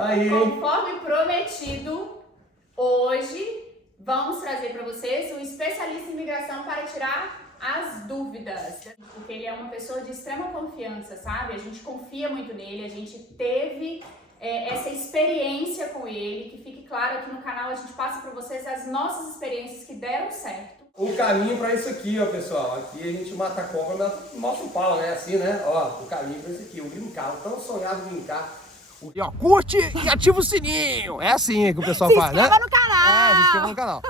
Tá aí, hein? Conforme prometido, hoje vamos trazer para vocês um especialista em imigração para tirar as dúvidas. Porque ele é uma pessoa de extrema confiança, sabe? A gente confia muito nele, a gente teve essa experiência com ele, que fique claro aqui no canal, a gente passa para vocês as nossas experiências que deram certo. O caminho para isso aqui, ó, pessoal. Aqui a gente mata a cobra, mostra o pau, né? Assim, né? Ó, o caminho para isso aqui, o brincar, o tão sonhado brincar. E ó, curte e ativa o sininho. É assim que o pessoal faz, né? Se inscreva no canal! Se inscreva no canal.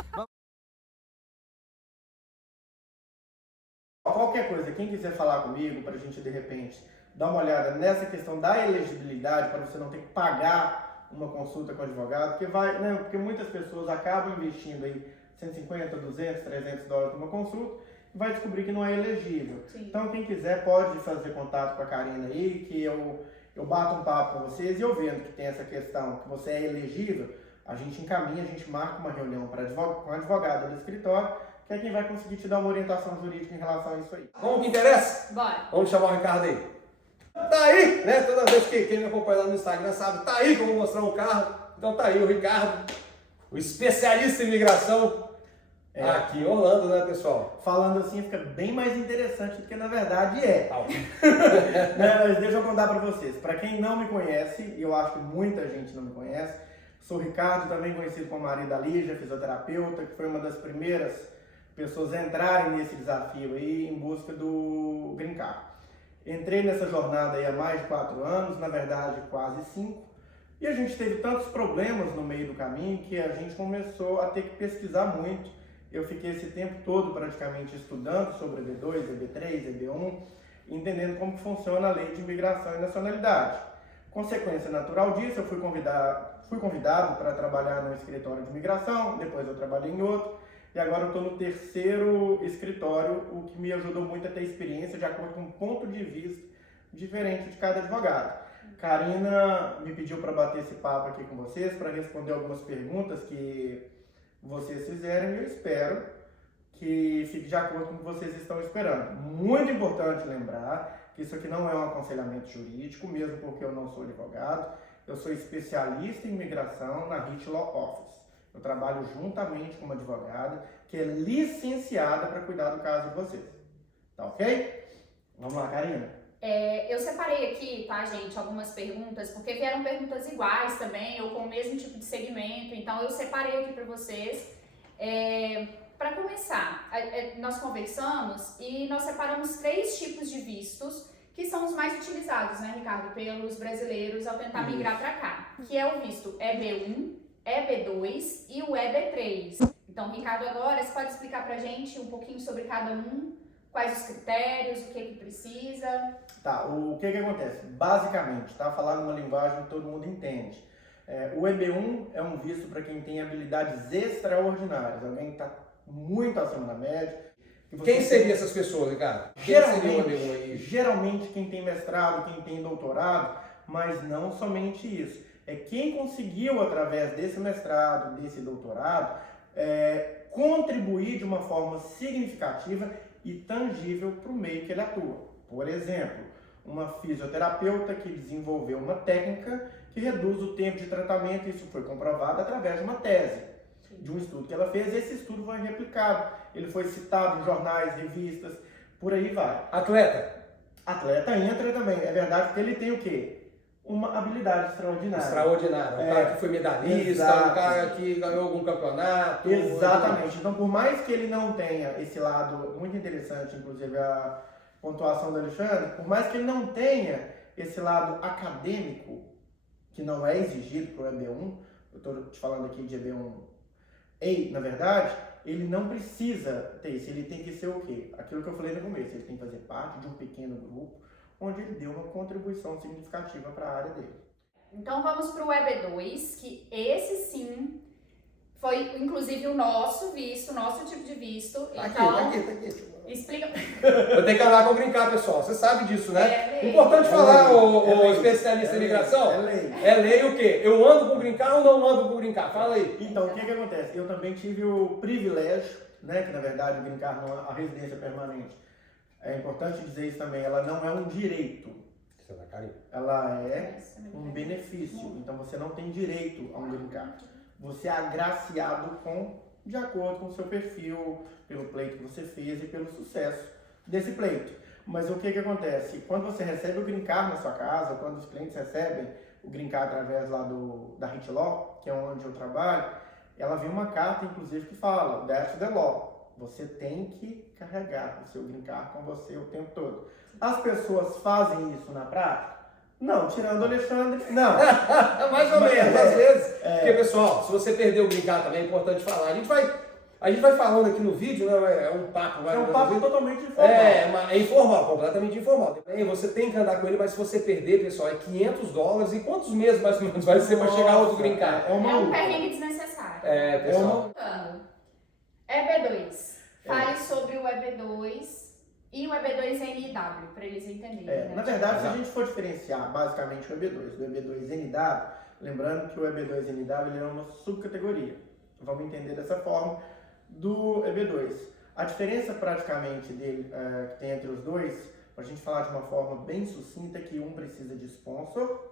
Qualquer coisa, quem quiser falar comigo para a gente de repente dar uma olhada nessa questão da elegibilidade, para você não ter que pagar uma consulta com o advogado, porque muitas pessoas acabam investindo aí 150, 200, 300 dólares numa consulta e vai descobrir que não é elegível. Sim. Então quem quiser pode fazer contato com a Karina aí, que eu bato um papo com vocês e eu vendo que tem essa questão que você é elegível, a gente encaminha, a gente marca uma reunião com a advogada do escritório, que é quem vai conseguir te dar uma orientação jurídica em relação a isso aí. Vamos que interessa? Bora! Vamos chamar o Ricardo aí. Tá aí, né? Toda vez que quem me acompanha lá no Instagram sabe, tá aí como mostrar um carro. Então tá aí o Ricardo, o especialista em imigração aqui em Orlando, né, pessoal? Falando assim fica bem mais interessante do que na verdade é. Tá. Mas deixa eu contar pra vocês. Pra quem não me conhece, e eu acho que muita gente não me conhece, sou o Ricardo, também conhecido como marido da Lígia, fisioterapeuta, que foi uma das primeiras pessoas a entrarem nesse desafio aí em busca do Green Card. Entrei nessa jornada aí há mais de 4 anos, na verdade quase 5, e a gente teve tantos problemas no meio do caminho que a gente começou a ter que pesquisar muito. Eu fiquei esse tempo todo praticamente estudando sobre EB2, EB3, EB1, entendendo como funciona a lei de imigração e nacionalidade. Consequência natural disso, eu fui convidado para trabalhar no escritório de imigração, depois eu trabalhei em outro, e agora eu estou no 3º escritório, o que me ajudou muito a ter experiência de acordo com um ponto de vista diferente de cada advogado. Karina me pediu para bater esse papo aqui com vocês, para responder algumas perguntas que vocês fizerem, e eu espero que fique de acordo com o que vocês estão esperando. Muito importante lembrar que isso aqui não é um aconselhamento jurídico, mesmo porque eu não sou advogado, eu sou especialista em imigração na HIT Law Office. Eu trabalho juntamente com uma advogada que é licenciada para cuidar do caso de vocês. Tá ok? Vamos lá, Karina. Eu separei aqui, tá, gente, algumas perguntas, porque vieram perguntas iguais também, ou com o mesmo tipo de segmento, então eu separei aqui para vocês. Para começar, nós conversamos e nós separamos 3 tipos de vistos, que são os mais utilizados, né, Ricardo, pelos brasileiros ao tentar migrar para cá, que é o visto EB1, EB2 e o EB3. Então, Ricardo, agora você pode explicar pra gente um pouquinho sobre cada um, quais os critérios, o que precisa? Tá, o que acontece? Basicamente, tá? Falar numa linguagem que todo mundo entende. O EB1 é um visto para quem tem habilidades extraordinárias, alguém que está muito acima da média. Quem seriam essas pessoas, Ricardo? Geralmente quem tem mestrado, quem tem doutorado, mas não somente isso. É quem conseguiu, através desse mestrado, desse doutorado, contribuir de uma forma significativa e tangível para o meio que ele atua. Por exemplo, uma fisioterapeuta que desenvolveu uma técnica que reduz o tempo de tratamento, isso foi comprovado através de uma tese, de um estudo que ela fez. Esse estudo foi replicado, ele foi citado em jornais, revistas, por aí vai. Atleta entra também, é verdade, porque ele tem o quê? Uma habilidade extraordinária. Um cara que foi medalhista, um cara que ganhou algum campeonato. Exatamente. Então, por mais que ele não tenha esse lado muito interessante, inclusive a pontuação do Alexandre, por mais que ele não tenha esse lado acadêmico, que não é exigido para o EB1, eu estou te falando aqui de EB1A, na verdade, ele não precisa ter isso. Ele tem que ser o quê? Aquilo que eu falei no começo, ele tem que fazer parte de um pequeno grupo, onde ele deu uma contribuição significativa para a área dele. Então vamos para o EB2, que esse sim foi inclusive o nosso visto, o nosso tipo de visto. Tá então, aqui. Explica. Eu tenho que andar com brincar, pessoal. Você sabe disso, né? Importante falar, o especialista em imigração. É lei o quê? Eu ando com brincar ou não ando com brincar? Fala aí. Então, o que acontece? Eu também tive o privilégio, né, que na verdade o brincar não é a residência permanente. É importante dizer isso também, ela não é um direito. Santa Karina. Ela é Essa é um muito benefício. Então você não tem direito a um green card. Você é agraciado de acordo com o seu perfil, pelo pleito que você fez e pelo sucesso desse pleito. Mas o que acontece? Quando você recebe o green card na sua casa, quando os clientes recebem o green card através lá da HIT Law, que é onde eu trabalho, ela vem uma carta, inclusive, que fala, that's the law. Você tem que carregar o seu green card com você o tempo todo. As pessoas fazem isso na prática? Não, tirando o Alexandre, não. Mais ou menos, às vezes. Porque, pessoal, se você perdeu o green card também, é importante falar. A gente vai falando aqui no vídeo, né? É um papo. É um papo totalmente informal. É informal, completamente informal. Você tem que andar com ele, mas se você perder, pessoal, é $500. E quantos meses mais ou menos vai ser para chegar outro green card? É um perrengue desnecessário. Pessoal. Voltando. EB2. Fale sobre o EB2 e o EB2NIW, para eles entenderem. Né? Na verdade, se a gente for diferenciar basicamente o EB2 do EB2NIW, lembrando que o EB2NIW ele é uma subcategoria. Vamos entender dessa forma do EB2. A diferença praticamente dele, que tem entre os dois, para a gente falar de uma forma bem sucinta, é que um precisa de sponsor,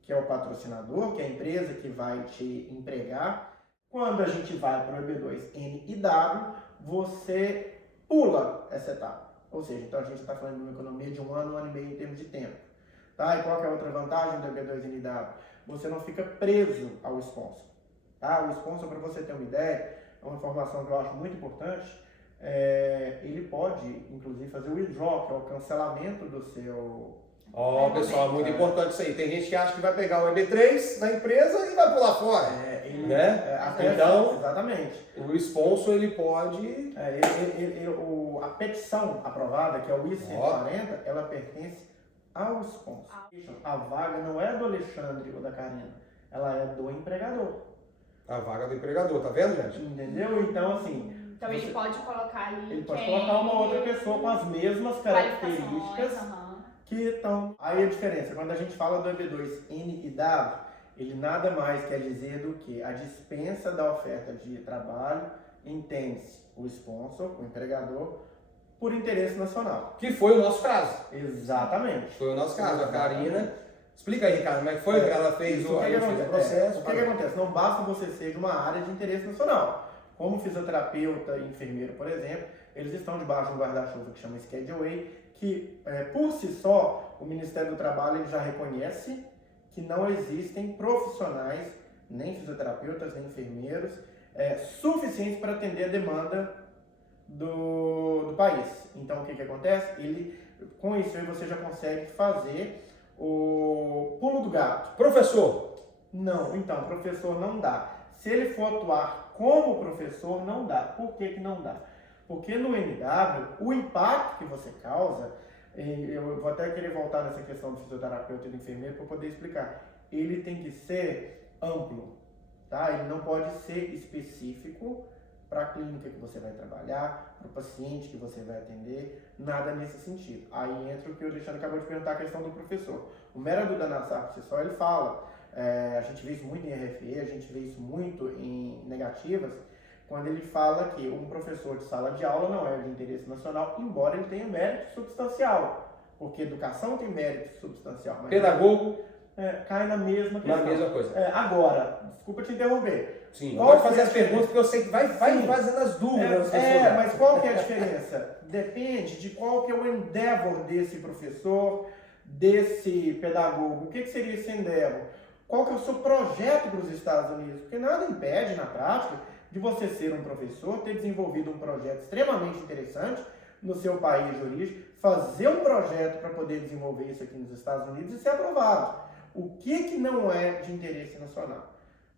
que é o patrocinador, que é a empresa que vai te empregar. Quando a gente vai para o EB2NIW, você pula essa etapa. Ou seja, então a gente está falando de uma economia de um ano e meio em termos de tempo. Tá? E qual que é a outra vantagem do EB2NIW? Você não fica preso ao sponsor. Tá? O sponsor, para você ter uma ideia, é uma informação que eu acho muito importante, ele pode, inclusive, fazer o withdraw, que é o cancelamento do seu... Pessoal, é muito importante isso aí. Tem gente que acha que vai pegar o EB3 na empresa e vai pular fora. Então, exatamente. O sponsor, ele pode... a petição aprovada, que é o I-140, ela pertence ao sponsor. A vaga não é do Alexandre ou da Karina, ela é do empregador. A vaga do empregador, tá vendo, gente? Entendeu? Então, assim... Então ele pode colocar ali... Ele pode colocar uma outra pessoa com as mesmas características que estão... Aí a diferença, quando a gente fala do EB2NIW, ele nada mais quer dizer do que a dispensa da oferta de trabalho, entende-se o sponsor, o empregador, por interesse nacional. Que foi o nosso caso. Exatamente. Foi o nosso caso. A Karina... Explica aí, Ricardo, como é que foi? Ela fez o processo. O que acontece? Não basta você ser de uma área de interesse nacional. Como fisioterapeuta e enfermeiro, por exemplo, eles estão debaixo de um guarda-chuva que chama Schedule A, que por si só o Ministério do Trabalho ele já reconhece que não existem profissionais, nem fisioterapeutas, nem enfermeiros, suficientes para atender a demanda do país. Então o que acontece? Com isso aí você já consegue fazer o pulo do gato. Professor? Não, então, professor não dá. Se ele for atuar como professor, não dá. Por que não dá? Porque no NW, o impacto que você causa, eu vou até querer voltar nessa questão do fisioterapeuta e do enfermeiro para poder explicar. Ele tem que ser amplo, tá? Ele não pode ser específico para a clínica que você vai trabalhar, para o paciente que você vai atender, nada nesse sentido. Aí entra o que o Alexandre acabou de perguntar, a questão do professor. O Meradu da Nassar, por si só, ele fala, a gente vê isso muito em RFE, a gente vê isso muito em negativas, quando ele fala que um professor de sala de aula não é de interesse nacional, embora ele tenha mérito substancial, porque educação tem mérito substancial. Mas pedagogo cai na mesma questão. Na mesma coisa. Agora, desculpa te interromper. Sim, pode fazer as perguntas, porque eu sei que vai fazendo as dúvidas. Mas qual que é a diferença? Depende de qual que é o endeavor desse professor, desse pedagogo. O que seria esse endeavor? Qual que é o seu projeto para os Estados Unidos? Porque nada impede, na prática, de você ser um professor, ter desenvolvido um projeto extremamente interessante no seu país de origem, fazer um projeto para poder desenvolver isso aqui nos Estados Unidos e ser aprovado. O que não é de interesse nacional?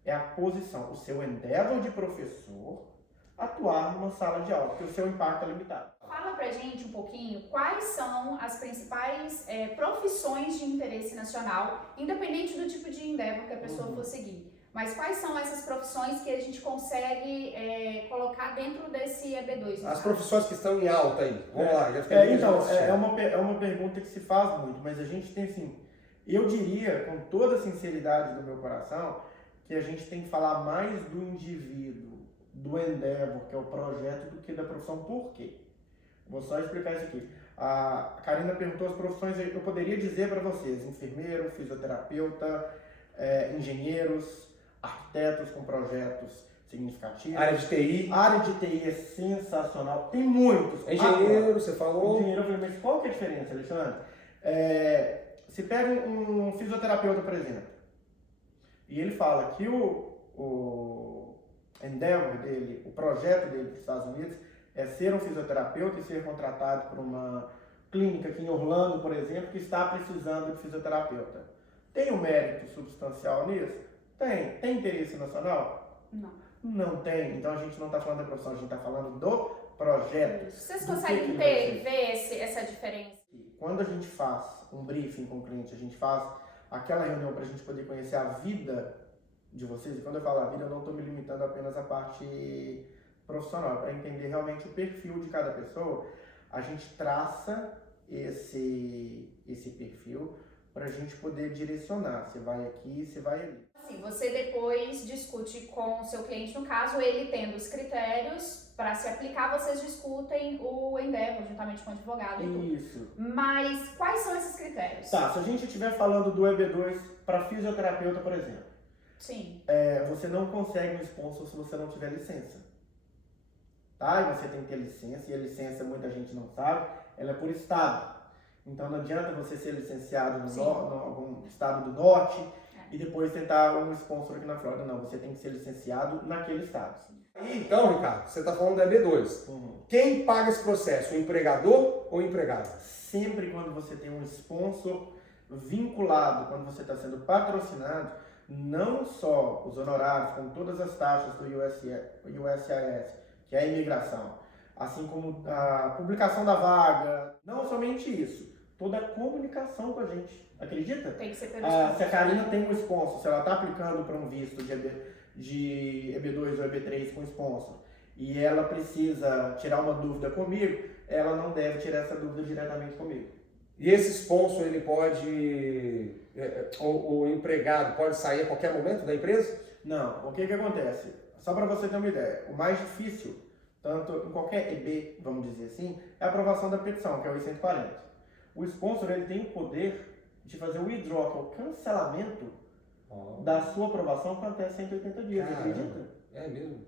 É a posição, o seu endeavor de professor atuar numa sala de aula, porque o seu impacto é limitado. Fala pra gente um pouquinho quais são as principais profissões de interesse nacional, independente do tipo de endeavor que a pessoa for seguir. Mas quais são essas profissões que a gente consegue colocar dentro desse EB2? As profissões que estão em alta aí. Vamos lá. É uma pergunta que se faz muito, mas a gente tem assim, eu diria com toda a sinceridade do meu coração, que a gente tem que falar mais do indivíduo, do endeavor, que é o projeto, do que da profissão. Por quê? Vou só explicar isso aqui. A Karina perguntou as profissões, eu poderia dizer para vocês, enfermeiro, fisioterapeuta, engenheiros, arquitetos com projetos significativos. Área de TI. A área de TI é sensacional, tem muitos. Engenheiro, você falou. Engenheiro, eu falei, mas qual que é a diferença, Alexandre? Se pega um fisioterapeuta, por exemplo, e ele fala que o endeavor dele, o projeto dele para os Estados Unidos é ser um fisioterapeuta e ser contratado por uma clínica aqui em Orlando, por exemplo, que está precisando de fisioterapeuta. Tem um mérito substancial nisso? Tem. Tem interesse nacional? Não. Não tem. Então a gente não está falando da profissão, a gente está falando do projeto. Vocês Do conseguem que vai ver essa diferença? Quando a gente faz um briefing com o cliente, a gente faz aquela reunião para a gente poder conhecer a vida de vocês, e quando eu falo a vida, eu não estou me limitando apenas à parte profissional, para entender realmente o perfil de cada pessoa, a gente traça esse perfil para a gente poder direcionar, você vai aqui, você vai ali. Assim, você depois discute com o seu cliente, no caso, ele tendo os critérios para se aplicar, vocês discutem o endeavor juntamente com o advogado e tudo. Isso. Mas quais são esses critérios? Tá, se a gente estiver falando do EB2 para fisioterapeuta, por exemplo, Sim. você não consegue um sponsor se você não tiver licença. Tá? E você tem que ter licença, e a licença muita gente não sabe, ela é por estado. Então não adianta você ser licenciado no algum estado do norte e depois tentar um sponsor aqui na Flórida. Não, você tem que ser licenciado naquele estado. Então, Ricardo, você está falando da EB2. Quem paga esse processo? O empregador ou o empregado? Sempre quando você tem um sponsor vinculado, quando você está sendo patrocinado, não só os honorários, como todas as taxas do USCIS, que é a imigração, assim como a publicação da vaga, não somente isso, toda a comunicação com a gente. Acredita? Tem que ser pelo Se a Karina tem um sponsor, se ela está aplicando para um visto de EB2 ou EB3 com sponsor, e ela precisa tirar uma dúvida comigo, ela não deve tirar essa dúvida diretamente comigo. E esse sponsor, ele pode, o empregado pode sair a qualquer momento da empresa? Não, o que acontece? Só para você ter uma ideia, o mais difícil, tanto em qualquer EB, vamos dizer assim, é a aprovação da petição, que é o I-140. O sponsor, ele tem o poder de fazer o withdraw, que é o cancelamento da sua aprovação por até 180 dias, Caramba, acredita? É mesmo?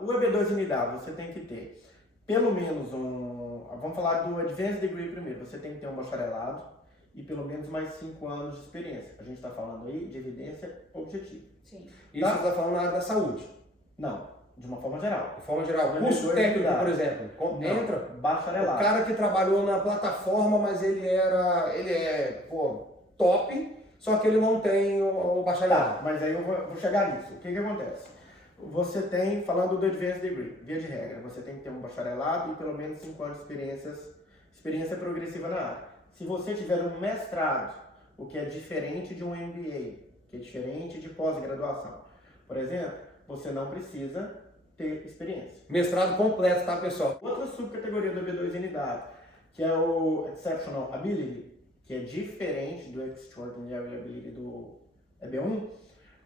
O EB2 unidade, você tem que ter pelo menos vamos falar do Advanced Degree primeiro, você tem que ter um bacharelado e pelo menos mais 5 anos de experiência. A gente está falando aí de evidência objetiva. Sim. Isso você está falando na área da saúde? Não, de uma forma geral. De forma geral, O curso EB2 técnico, unidade. por exemplo, Não, entra? bacharelado. O cara que trabalhou na plataforma, mas ele é top, só que ele não tem o bacharelado. Tá, mas aí eu vou chegar nisso. O que acontece? Você tem, falando do Advanced Degree, via de regra, você tem que ter um bacharelado e pelo menos 5 anos de experiência progressiva na área. Se você tiver um mestrado, o que é diferente de um MBA, que é diferente de pós-graduação, por exemplo, você não precisa ter experiência. Mestrado completo, tá, pessoal? Outra subcategoria do EB2 unidade, que é o Exceptional Ability, que é diferente do Extraordinary Ability do EB1,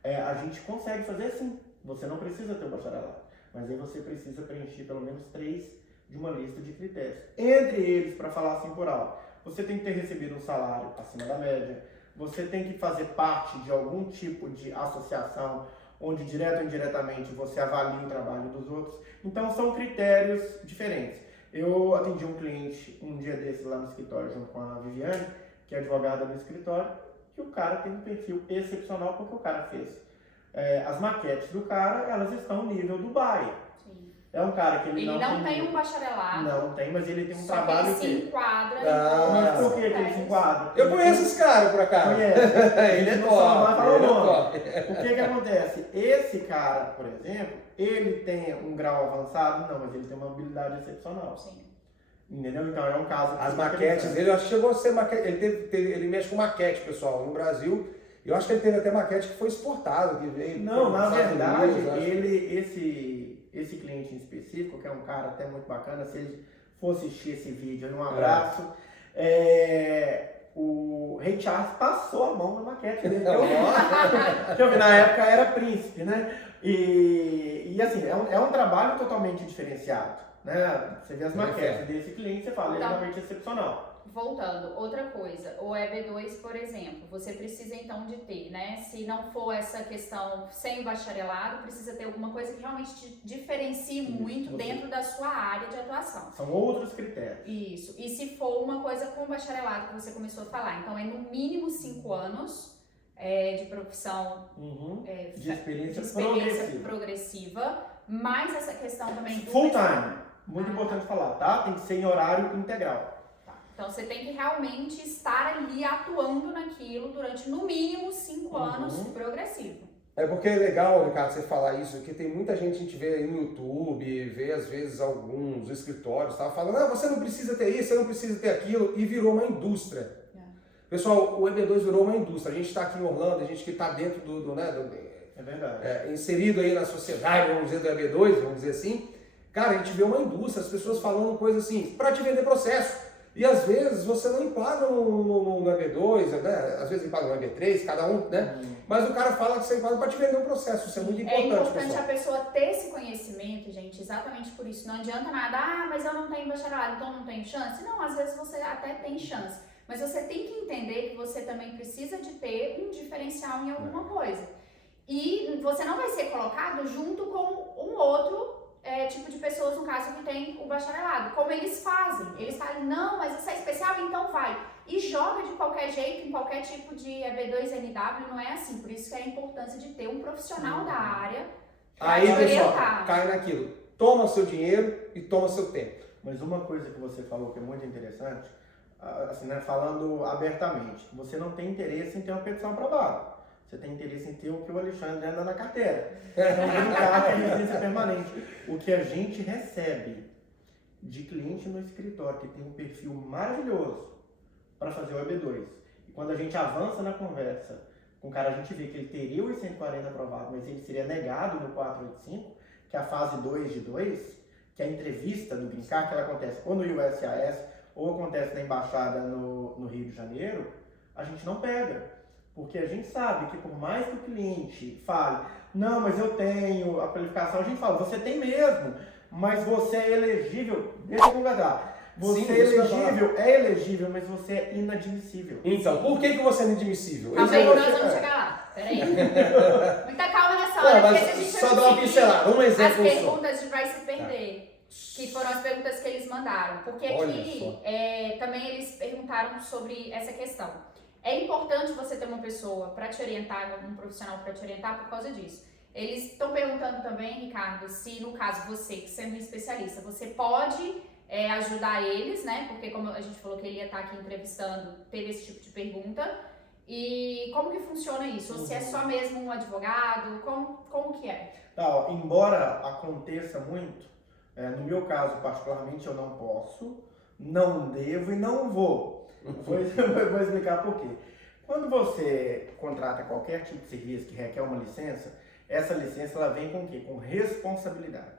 a gente consegue fazer sim. Você não precisa ter o bacharelado, mas aí você precisa preencher pelo menos 3 de uma lista de critérios. Entre eles, para falar assim por alto, você tem que ter recebido um salário acima da média, você tem que fazer parte de algum tipo de associação, onde direto ou indiretamente você avalia o trabalho dos outros. Então são critérios diferentes. Eu atendi um cliente um dia desses lá no escritório junto com a Viviane, que é advogada do escritório, que o cara tem um perfil excepcional porque o cara fez. As maquetes do cara, elas estão no nível Dubai. Sim. É um cara que Ele não tem um bacharelado. Não tem, mas ele tem um só trabalho que ele se enquadra. Mas por que ele se enquadra? Eu conheço esse cara, por acaso. Conhece. Ele é Não só vai falar o top. nome. O que acontece? Esse cara, por exemplo, ele tem um grau avançado? Não, mas ele tem uma habilidade excepcional. Sim. Entendeu? Então é um caso... As maquetes dele, eu acho que chegou a ser maquete. Ele mexe com maquete, pessoal, no Brasil. Eu acho que ele teve até maquete que foi exportado, que veio. Não, na dos Estados verdade, Unidos, esse cliente em específico, que é um cara até muito bacana, se ele for assistir esse vídeo, um abraço. O Ray Charles passou a mão na maquete dele. Que eu vi na época era príncipe, né? E assim, é um trabalho totalmente diferenciado. né? Você vê as maquetes desse cliente, você fala, ele é Então, realmente excepcional. voltando, outra coisa, o EB2, por exemplo, você precisa então de ter, né? Se não for essa questão sem o bacharelado, precisa ter alguma coisa que realmente te diferencie muito você- dentro da sua área de atuação. São outros critérios. Isso. E se for uma coisa com bacharelado que você começou a falar, então é no mínimo 5 anos de profissão De experiência, progressiva, mais essa questão também do Full time. Muito importante falar, tá? Tem que ser em horário integral. Então você tem que realmente estar ali atuando naquilo durante no mínimo 5 anos progressivo. É porque é legal, Ricardo, você falar isso, porque tem muita gente, a gente vê aí no YouTube, vê às vezes alguns escritórios, tá, falando, ah, você não precisa ter isso, você não precisa ter aquilo, e virou uma indústria. Pessoal, o EB2 virou uma indústria. A gente está aqui em Orlando, a gente que está dentro É verdade. inserido aí na sociedade, vamos dizer, do EB2, vamos dizer assim. Cara, a gente vê uma indústria, as pessoas falando coisas assim, para te vender processo. E às vezes você não enquadra no EB2, né? Às vezes enquadra no EB3, cada um, né? Mas o cara fala que você enquadra para te vender um processo. Isso é muito importante, É importante pessoal. a pessoa ter esse conhecimento, gente, exatamente por isso. Não adianta nada, ah, mas eu não tenho bacharelado, então não tenho chance. Não, às vezes você até tem chance. Mas você tem que entender que você também precisa de ter um diferencial em alguma coisa. E você não vai ser colocado junto com um outro tipo de pessoas, no caso, que tem o bacharelado. Como eles fazem. Eles falam, não, mas você é especial, então vai. E joga de qualquer jeito, em qualquer tipo de EB2NW, não é assim. Por isso que é a importância de ter um profissional da área pra Aí, te pessoal, orientar. cai naquilo. Toma seu dinheiro e toma seu tempo. Mas uma coisa que você falou que é muito interessante, assim, né, falando abertamente, você não tem interesse em ter uma petição aprovada. Você tem interesse em ter o que o Alexandre anda na carteira. Então, brincar que é residência permanente. O que a gente recebe de cliente no escritório que tem um perfil maravilhoso para fazer o EB2. E quando a gente avança na conversa com o cara, a gente vê que ele teria o 140 aprovado, mas ele seria negado no 485, que é a fase 2 de 2, que é a entrevista do Green Card, que ela acontece ou no USAS ou acontece na embaixada no Rio de Janeiro, a gente não pega. Porque a gente sabe que por mais que o cliente fale, não, mas eu tenho a qualificação, a gente fala, você tem mesmo, mas você é elegível, deixa eu conversar. Você é elegível, mas você é inadmissível. Então, por que você é inadmissível? Calma aí, nós vamos chegar lá. Peraí. Muita calma nessa hora, Não, porque mas se a gente só não dá uma seguir pincelada, um exemplo as só. perguntas, a gente vai se perder. Que foram as perguntas que eles mandaram. Porque Olha aqui só. também eles perguntaram sobre essa questão. É importante você ter uma pessoa para te orientar, um profissional para te orientar por causa disso. Eles estão perguntando também, Ricardo, se no caso você, que sendo um especialista, você pode ajudar eles, né? Porque como a gente falou que ele ia estar aqui entrevistando, teve esse tipo de pergunta. E como que funciona isso? Ou se é só mesmo um advogado? Como que é? Tá, embora aconteça muito, no meu caso particularmente eu não posso, não devo e não vou. Vou explicar por quê. Quando você contrata qualquer tipo de serviço que requer uma licença, essa licença ela vem com o quê? Com responsabilidades.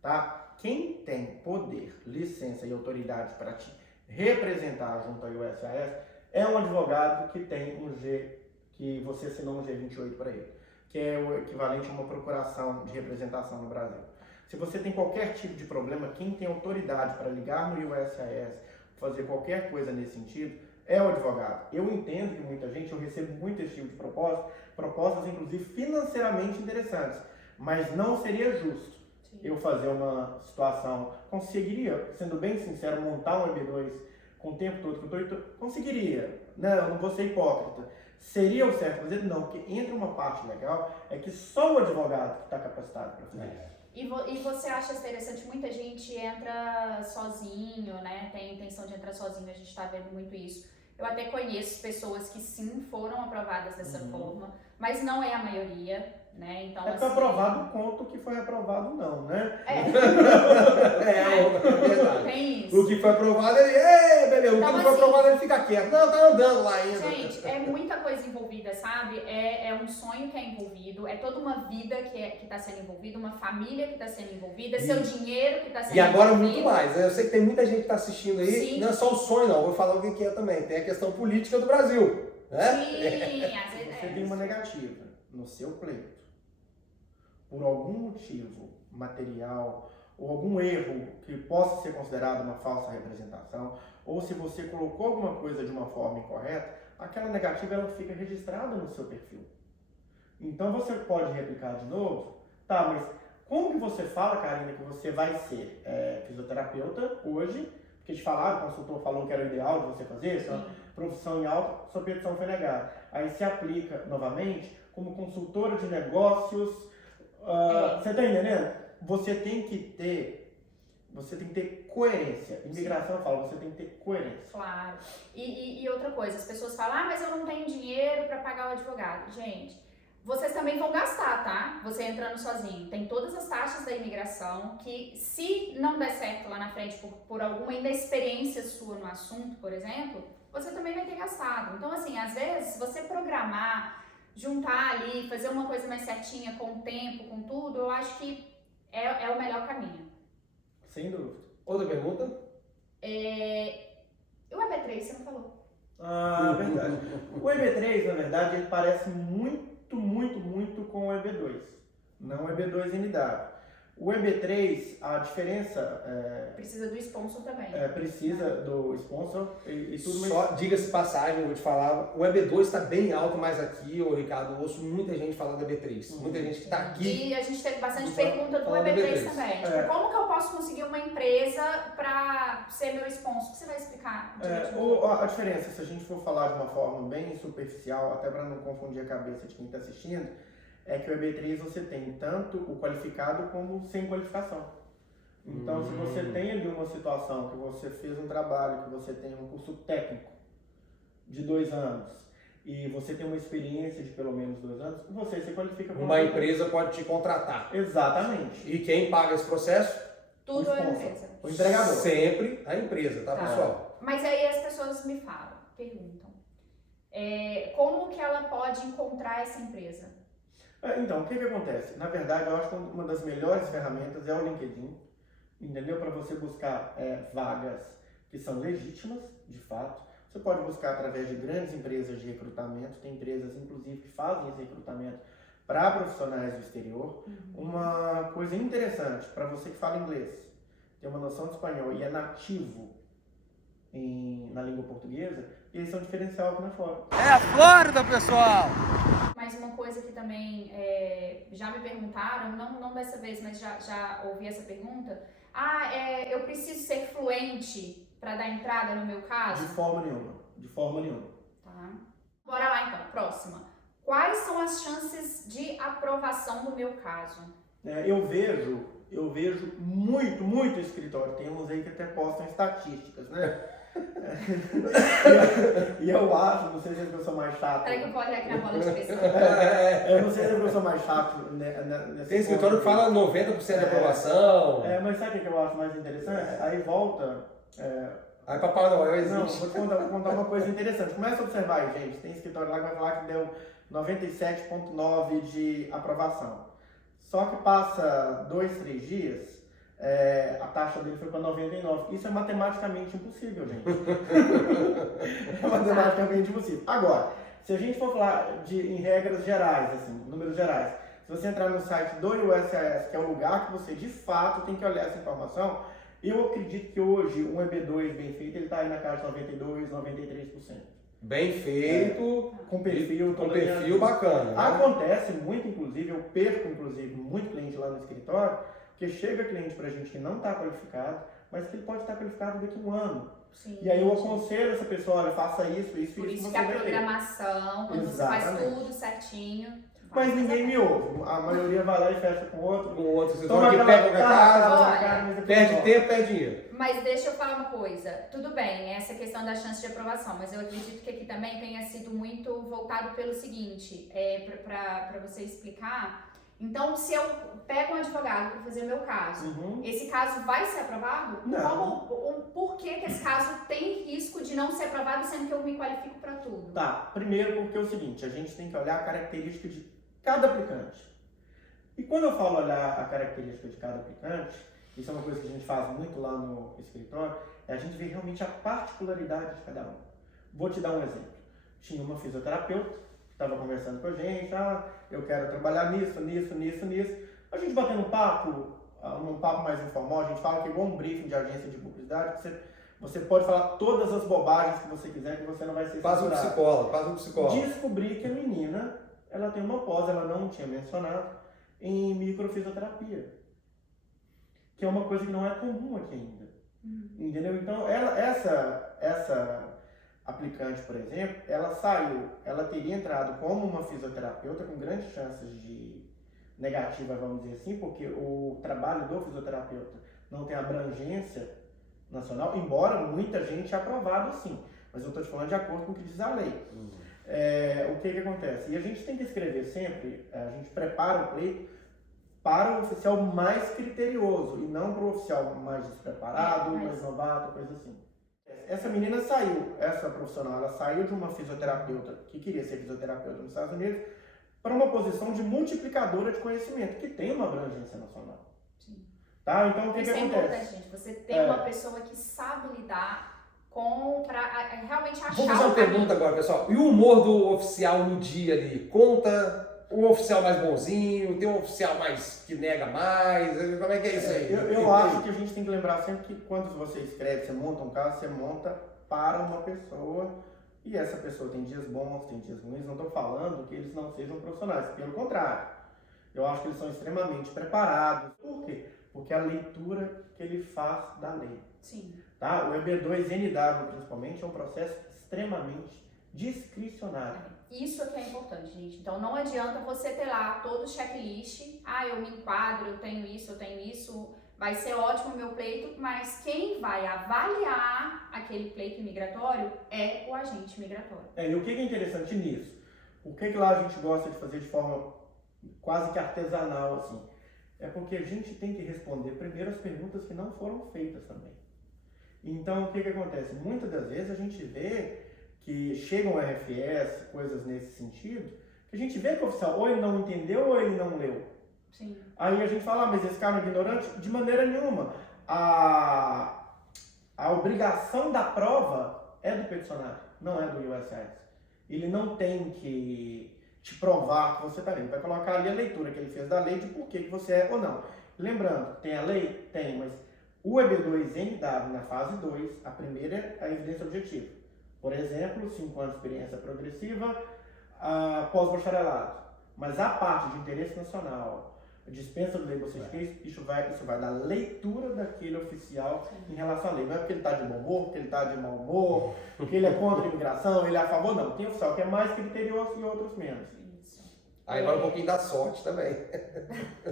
Tá? Quem tem poder, licença e autoridade para te representar junto ao USAS é um advogado que tem um G, que você assinou um G28 para ele, que é o equivalente a uma procuração de representação no Brasil. Se você tem qualquer tipo de problema, quem tem autoridade para ligar no USAS, fazer qualquer coisa nesse sentido, é o advogado. Eu entendo que muita gente, eu recebo muito esse tipo de propostas inclusive financeiramente interessantes, mas não seria justo eu fazer uma situação, conseguiria, sendo bem sincero, montar um EB2 com o tempo todo que eu estou, conseguiria, né? Eu não vou ser hipócrita. Seria o certo fazer? Não, porque entra uma parte legal, é que só o advogado que está capacitado para fazer isso. E você acha interessante, muita gente entra sozinho, né? Tem a intenção de entrar sozinho, a gente está vendo muito isso. Eu até conheço pessoas que sim foram aprovadas dessa forma, mas não é a maioria, né? Então, foi aprovado o conto que foi aprovado não, né? Verdade. Tem isso. O que foi aprovado, ele, beleza. Então, O que não foi assim, aprovado, ele fica quieto. Não, tá andando lá ainda. Gente, é muita coisa envolvida, sabe? É um sonho que é envolvido, é toda uma vida que tá sendo envolvida, uma família que tá sendo envolvida, seu dinheiro que tá sendo E agora envolvido. muito mais, né? Eu sei que tem muita gente que tá assistindo aí, Sim. não é só o sonho não, vou falar o que é também, tem a questão política do Brasil, né? Sim, às vezes Você tem uma negativa no seu pleito, por algum motivo material ou algum erro que possa ser considerado uma falsa representação, ou se você colocou alguma coisa de uma forma incorreta, aquela negativa ela fica registrada no seu perfil. Então você pode replicar de novo, tá, mas como que você fala, Karina, que você vai ser fisioterapeuta hoje? Porque te falaram, o consultor falou que era o ideal de você fazer, sua profissão em alta, sua petição foi negada. Aí se aplica novamente como consultora de negócios. Você está entendendo? Você tem que ter coerência. Imigração fala, você tem que ter coerência. Claro. E outra coisa, as pessoas falam, mas eu não tenho dinheiro para pagar o advogado. Gente, vocês também vão gastar, tá? Você entrando sozinho. Tem todas as taxas da imigração que, se não der certo lá na frente por alguma inexperiência sua no assunto, por exemplo, você também vai ter gastado. Então, assim, às vezes, se você programar, juntar ali, fazer uma coisa mais certinha com o tempo, com tudo, eu acho que é o melhor caminho. Sem dúvida. Outra pergunta? O EB3, você não falou. Ah, verdade. O EB3, na verdade, ele parece muito com o EB2, não o EB2NW. O EB3, a diferença precisa do sponsor também. Precisa do sponsor e tudo mais. Só diga-se passagem, eu vou te falar, o EB2 está bem alto, mas aqui, Ricardo, eu ouço muita gente falando do EB3. Muita gente que está aqui. E a gente teve bastante pergunta do falando EB3 também. Tipo, como que eu posso conseguir uma empresa para ser meu sponsor? Você vai explicar? A diferença, se a gente for falar de uma forma bem superficial, até para não confundir a cabeça de quem está assistindo, é que o EB3 você tem tanto o qualificado como sem qualificação. Então, se você tem ali uma situação que você fez um trabalho, que você tem um curso técnico de 2 anos e você tem uma experiência de pelo menos 2 anos, você se qualifica como uma empresa pode te contratar. Exatamente. E quem paga esse processo? Tudo é a empresa. O entregador. Sempre a empresa, tá, pessoal? Mas aí as pessoas me falam, perguntam, como que ela pode encontrar essa empresa? Então, o que acontece? Na verdade, eu acho que uma das melhores ferramentas é o LinkedIn, entendeu? Para você buscar vagas que são legítimas, de fato. Você pode buscar através de grandes empresas de recrutamento, tem empresas, inclusive, que fazem esse recrutamento para profissionais do exterior. Uma coisa interessante, para você que fala inglês, tem uma noção de espanhol e é nativo na língua portuguesa, esse é um diferencial aqui na Flórida. É a Flórida, pessoal! Mas uma coisa que também já me perguntaram, não dessa vez, mas já ouvi essa pergunta. Eu preciso ser fluente para dar entrada no meu caso? De forma nenhuma. Tá. Bora lá então, próxima. Quais são as chances de aprovação do meu caso? Eu vejo muito escritório, tem uns aí que até postam estatísticas, né? E eu acho, não sei se é porque eu sou mais chato. Peraí que eu vou olhar aqui na bola de pressão. Eu não sei se é porque eu sou mais chato. Tem escritório que fala 90% de aprovação. Mas sabe o que eu acho mais interessante? Aí volta. Aí Papai Noel existe. Não, vou contar uma coisa interessante. Começa a observar aí, gente. Tem escritório lá que vai falar que deu 97,9 de aprovação. Só que passa 2, 3 dias. A taxa dele foi para 99. Isso é matematicamente impossível, gente. É matematicamente impossível. Agora, se a gente for falar em regras gerais, assim, números gerais, se você entrar no site do USIS, que é o lugar que você de fato tem que olhar essa informação, eu acredito que hoje um EB2 bem feito, ele está aí na casa de 92%, 93%. Bem feito, com perfil, com perfil bacana. Né? Acontece muito, inclusive, eu perco inclusive muito cliente lá no escritório, porque chega cliente pra gente que não está qualificado, mas que ele pode estar qualificado daqui a 1 ano. Sim, e aí eu aconselho essa pessoa, olha, faça isso. Por isso que a programação, quando você faz tudo certinho. Mas ninguém me ouve. A maioria vai lá e fecha com outro. Com outro, você toma que pega o casa, perde tempo, perde dinheiro. Mas deixa eu falar uma coisa. Tudo bem, essa questão da chance de aprovação, mas eu acredito que aqui também tenha sido muito voltado pelo seguinte, para você explicar. Então, se eu pego um advogado para fazer o meu caso, esse caso vai ser aprovado? Não. Por que esse caso tem risco de não ser aprovado, sendo que eu me qualifico para tudo? Tá, primeiro porque é o seguinte, a gente tem que olhar a característica de cada aplicante. E quando eu falo olhar a característica de cada aplicante, isso é uma coisa que a gente faz muito lá no escritório, a gente vê realmente a particularidade de cada um. Vou te dar um exemplo. Tinha uma fisioterapeuta, estava conversando com a gente, eu quero trabalhar nisso. A gente batendo um papo, num papo mais informal, a gente fala que é igual um briefing de agência de publicidade, que você pode falar todas as bobagens que você quiser, que você não vai ser Faz um psicólogo, faz um psicólogo. Descobri que a menina, ela tem uma pós, ela não tinha mencionado, em microfisioterapia. Que é uma coisa que não é comum aqui ainda. Entendeu? Então, essa aplicante, por exemplo, ela teria entrado como uma fisioterapeuta com grandes chances de negativa, vamos dizer assim, porque o trabalho do fisioterapeuta não tem abrangência nacional, embora muita gente aprovado sim, mas eu estou te falando de acordo com o que diz a lei. O que acontece? E a gente tem que escrever sempre, a gente prepara o pleito para o oficial mais criterioso e não para o oficial mais despreparado, mais novato, coisa assim. Essa menina essa profissional, ela saiu de uma fisioterapeuta que queria ser fisioterapeuta nos Estados Unidos para uma posição de multiplicadora de conhecimento, que tem uma abrangência nacional. Sim. Tá? Então, o que Isso é acontece? importante, gente. Você tem uma pessoa que sabe lidar para realmente achar Vou fazer uma pergunta agora, pessoal. E o humor do oficial no dia ali? Conta o oficial mais bonzinho, tem um oficial mais que nega mais? Como é que é isso aí? Eu acho que a gente tem que lembrar sempre que quando você escreve, você monta um caso, você monta para uma pessoa e essa pessoa tem dias bons, tem dias ruins. Não estou falando que eles não sejam profissionais, pelo contrário. Eu acho que eles são extremamente preparados. Por quê? Porque a leitura que ele faz da lei. Sim. Tá? O EB2NW, principalmente, é um processo extremamente discricionário. Isso é que é importante, gente. Então não adianta você ter lá todo o checklist, eu me enquadro, eu tenho isso, vai ser ótimo o meu pleito, mas quem vai avaliar aquele pleito migratório é o agente migratório. E o que é interessante nisso? O que lá a gente gosta de fazer de forma quase que artesanal, assim? É porque a gente tem que responder primeiro as perguntas que não foram feitas também. Então, o que acontece? Muitas das vezes a gente vê que chegam RFS, coisas nesse sentido, que a gente vê que o oficial ou ele não entendeu ou ele não leu. Sim. Aí a gente fala, mas esse cara é ignorante? De maneira nenhuma. A obrigação da prova é do peticionário, não é do USCIS. Ele não tem que te provar que você está lendo. Vai colocar ali a leitura que ele fez da lei de por que você é ou não. Lembrando, tem a lei? Tem, mas o EB2NW na fase 2, a primeira é a evidência objetiva. Por exemplo, 5 anos de experiência progressiva, pós-bacharelado. Mas a parte de interesse nacional, dispensa do label certificate, isso vai da leitura daquele oficial em relação à lei. Não é porque ele está de bom humor, porque ele está de mau humor, porque ele é contra a imigração, ele é a favor, não. Tem oficial que é mais criterioso e outros menos. Aí vai um pouquinho da sorte também.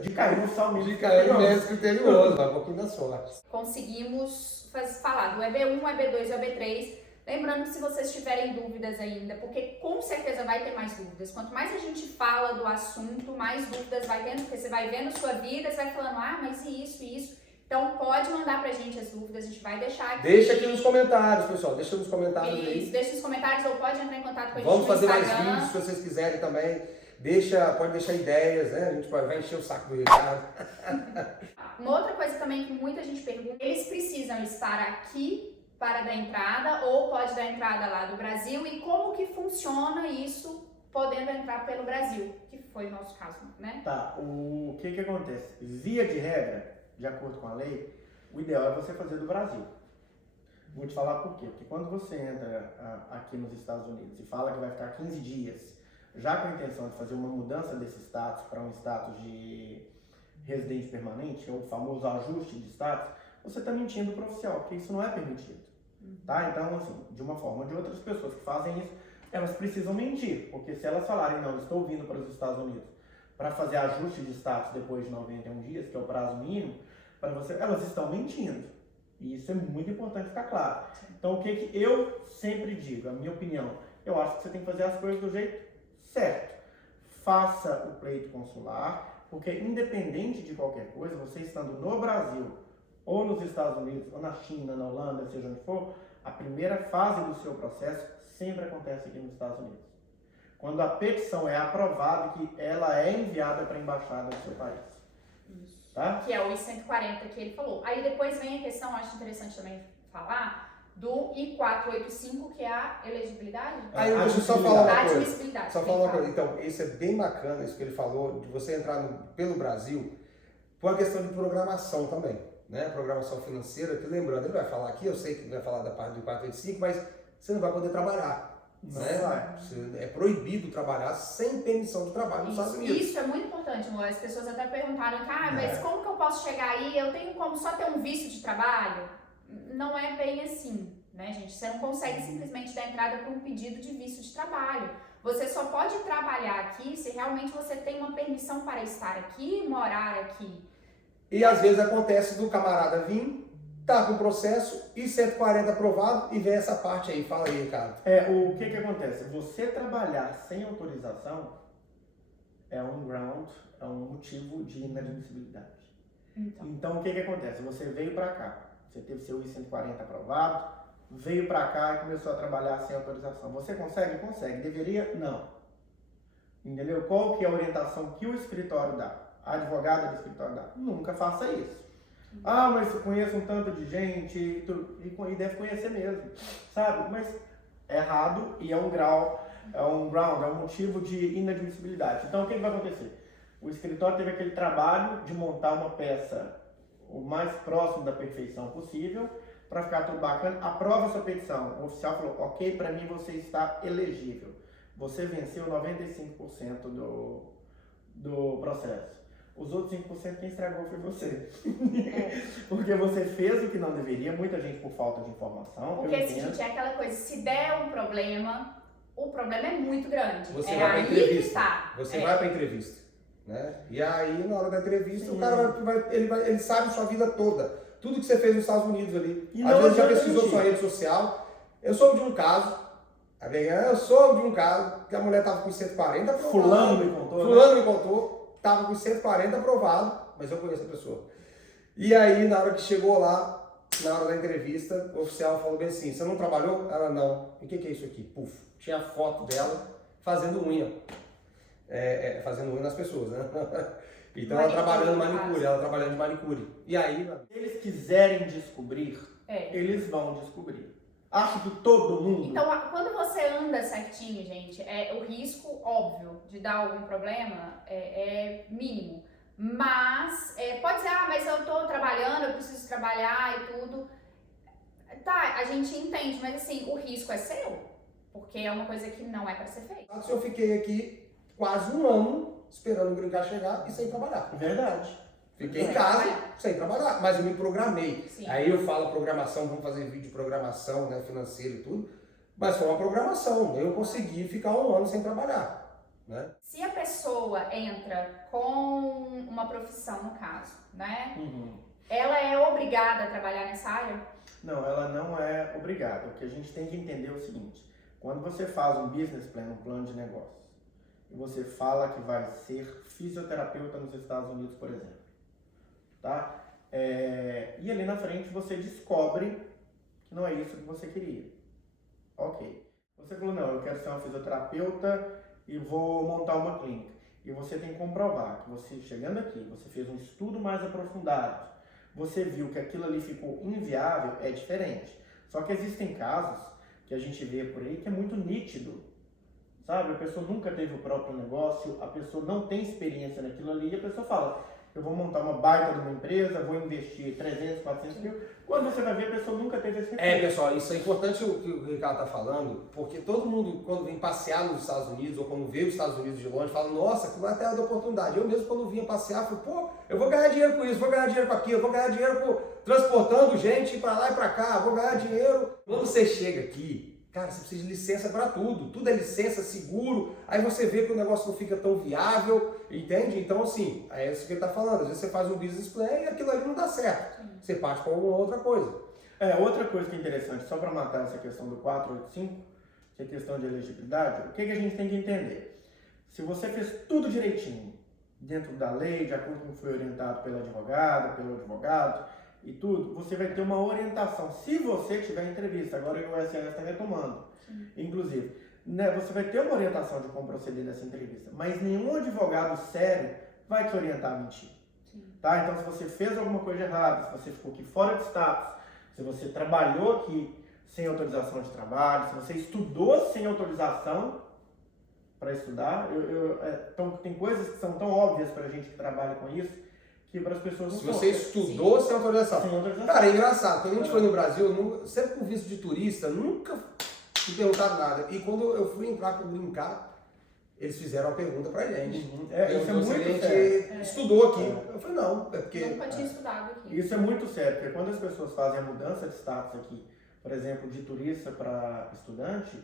De cair no oficial mesmo. De cair mesmo criterioso, vai um pouquinho da sorte. Conseguimos falar do EB1, EB2 e EB3. Lembrando que se vocês tiverem dúvidas ainda, porque com certeza vai ter mais dúvidas. Quanto mais a gente fala do assunto, mais dúvidas vai tendo, porque você vai vendo sua vida, você vai falando, mas e isso? Então pode mandar pra gente as dúvidas, a gente vai deixar aqui. Deixa aqui nos comentários, pessoal. Deixa nos comentários aí. Deixa nos comentários ou pode entrar em contato com a gente Vamos fazer no mais Instagram. vídeos se vocês quiserem também. Pode deixar ideias, né? A gente vai encher o saco do Ricardo. Uma outra coisa também que muita gente pergunta, eles precisam estar aqui para dar entrada ou pode dar entrada lá do Brasil e como que funciona isso podendo entrar pelo Brasil, que foi o nosso caso, né? Tá, o que acontece? Via de regra, de acordo com a lei, o ideal é você fazer do Brasil. Vou te falar por quê. Porque quando você entra aqui nos Estados Unidos e fala que vai ficar 15 dias, já com a intenção de fazer uma mudança desse status para um status de residente permanente, ou o famoso ajuste de status, você está mentindo para o oficial, porque isso não é permitido. Tá? Então, assim, de uma forma ou de outra, as pessoas que fazem isso, elas precisam mentir, porque se elas falarem, não, estou vindo para os Estados Unidos para fazer ajuste de status depois de 91 dias, que é o prazo mínimo, para você, elas estão mentindo. E isso é muito importante ficar claro. Então, o que eu sempre digo, a minha opinião, eu acho que você tem que fazer as coisas do jeito certo. Faça o pleito consular, porque independente de qualquer coisa, você estando no Brasil, ou nos Estados Unidos, ou na China, na Holanda, seja onde for, a primeira fase do seu processo sempre acontece aqui nos Estados Unidos. Quando a petição é aprovada, que ela é enviada para a embaixada do seu país. Isso. Tá? Que é o I-140 que ele falou. Aí depois vem a questão, acho interessante também falar, do I-485, que é a elegibilidade. Aí deixa eu só falar uma coisa. Admissibilidade. Só falar uma coisa. Então, isso é bem bacana, isso que ele falou, de você entrar pelo Brasil. foi uma questão de programação também, né? Programação financeira, que lembrando, ele vai falar aqui, eu sei que ele vai falar da parte do 485, mas você não vai poder trabalhar. Né? É proibido trabalhar sem permissão de trabalho nos Estados Unidos. Isso é muito importante, amor. As pessoas até perguntaram, mas como que eu posso chegar aí? Eu tenho como só ter um visto de trabalho? Não é bem assim, né, gente? Você não consegue simplesmente dar entrada para um pedido de visto de trabalho. Você só pode trabalhar aqui se realmente você tem uma permissão para estar aqui e morar aqui. E às vezes acontece do camarada vir, tá com o processo e 140 aprovado e vem essa parte aí. Fala aí, Ricardo. O que acontece? Você trabalhar sem autorização é um ground, é um motivo de inadmissibilidade. Então o que acontece? Você veio para cá, você teve seu I-140 aprovado, veio para cá e começou a trabalhar sem autorização. Você consegue? Consegue. Deveria? Não. Entendeu? Qual que é a orientação que o escritório dá? A advogada do escritório dá? Nunca faça isso. Mas eu conheço um tanto de gente e deve conhecer mesmo, sabe? Mas é errado e é um ground, é um motivo de inadmissibilidade. Então o que vai acontecer? O escritório teve aquele trabalho de montar uma peça o mais próximo da perfeição possível para ficar tudo bacana, aprova a sua petição. O oficial falou, ok, para mim você está elegível. Você venceu 95% do processo. Os outros 5% quem estragou foi você. Porque você fez o que não deveria, muita gente por falta de informação. Porque, gente, é aquela coisa, se der um problema, o problema é muito grande. Você é vai aí pra entrevista. que tá. Você vai pra entrevista. Né? E aí, na hora da entrevista, o cara ele sabe sua vida toda. Tudo que você fez nos Estados Unidos ali. Às vezes já pesquisou sua rede social. Eu soube de um caso. Eu soube de um caso que a mulher tava com 140 aprovado. Fulano me contou. Fulano me contou. Tava com 140 aprovado, mas eu conheço a pessoa. E aí, na hora que chegou lá, na hora da entrevista, o oficial falou bem assim, você não trabalhou? Ela, não. E o que é isso aqui? Puf, tinha a foto dela fazendo unha. Fazendo unha nas pessoas, né? Então ela trabalhando manicure, ela trabalhando de manicure. E aí... Se eles quiserem descobrir, eles vão descobrir. Acho que todo mundo... Então, quando você anda certinho, gente, o risco, óbvio, de dar algum problema é mínimo. Mas, pode dizer, mas eu tô trabalhando, eu preciso trabalhar e tudo. Tá, a gente entende, mas assim, o risco é seu. Porque é uma coisa que não é para ser feita. Eu fiquei aqui quase um ano esperando o Green Card chegar e sem trabalhar. Verdade. Fiquei em casa sem trabalhar, mas eu me programei. Sim. Aí eu falo programação, vamos fazer vídeo de programação, né, financeiro e tudo. Mas foi uma programação, eu consegui ficar um ano sem trabalhar. Né? Se a pessoa entra com uma profissão, no caso, né? Ela é obrigada a trabalhar nessa área? Não, ela não é obrigada. O que a gente tem que entender é o seguinte. Quando você faz um business plan, um plano de negócio, e você fala que vai ser fisioterapeuta nos Estados Unidos, por exemplo, tá? E ali na frente você descobre que não é isso que você queria. Ok. Você falou, não, eu quero ser uma fisioterapeuta e vou montar uma clínica. E você tem que comprovar que você, chegando aqui, você fez um estudo mais aprofundado, você viu que aquilo ali ficou inviável, é diferente. Só que existem casos que a gente vê por aí que é muito nítido. Sabe? A pessoa nunca teve o próprio negócio, a pessoa não tem experiência naquilo ali e a pessoa fala, eu vou montar uma baita de uma empresa, vou investir 300, 400 mil. Quando você vai ver, a pessoa nunca teve esse recurso. Pessoal, isso é importante o que o Ricardo está falando, porque todo mundo, quando vem passear nos Estados Unidos, ou quando vê os Estados Unidos de longe, fala, nossa, que lá é terra da oportunidade. Eu mesmo, quando vinha passear, falei, pô, eu vou ganhar dinheiro com isso, vou ganhar dinheiro com aquilo, vou ganhar dinheiro transportando gente para lá e para cá, vou ganhar dinheiro. Quando você chega aqui, cara, você precisa de licença para tudo. Tudo é licença, seguro. Aí você vê que o negócio não fica tão viável, entende? Então, assim, é isso que ele está falando. Às vezes você faz um business plan e aquilo ali não dá certo. Você parte para alguma outra coisa. Outra coisa que é interessante, só para matar essa questão do 485, que é a questão de elegibilidade, o que a gente tem que entender? Se você fez tudo direitinho, dentro da lei, de acordo com o que foi orientado pela advogada, pelo advogado, e tudo, você vai ter uma orientação. Se você tiver entrevista, agora o USS está retomando, inclusive, né, você vai ter uma orientação de como proceder nessa entrevista, mas nenhum advogado sério vai te orientar a mentir. Tá? Então, se você fez alguma coisa errada, se você ficou aqui fora de status, se você trabalhou aqui sem autorização de trabalho, se você estudou sem autorização para estudar, então tem coisas que são tão óbvias para a gente que trabalha com isso, que para as pessoas não Se são. você estudou sem autorização. Sem autorização. Cara, é engraçado. Quando a gente foi no Brasil, sempre com visto de turista, nunca me perguntaram nada. E quando eu fui entrar para brincar, eles fizeram uma pergunta pra gente. Isso é muito a gente sério. estudou aqui. Eu falei, não, é porque... Nunca tinha estudado aqui. Isso é muito sério, porque quando as pessoas fazem a mudança de status aqui, por exemplo, de turista para estudante,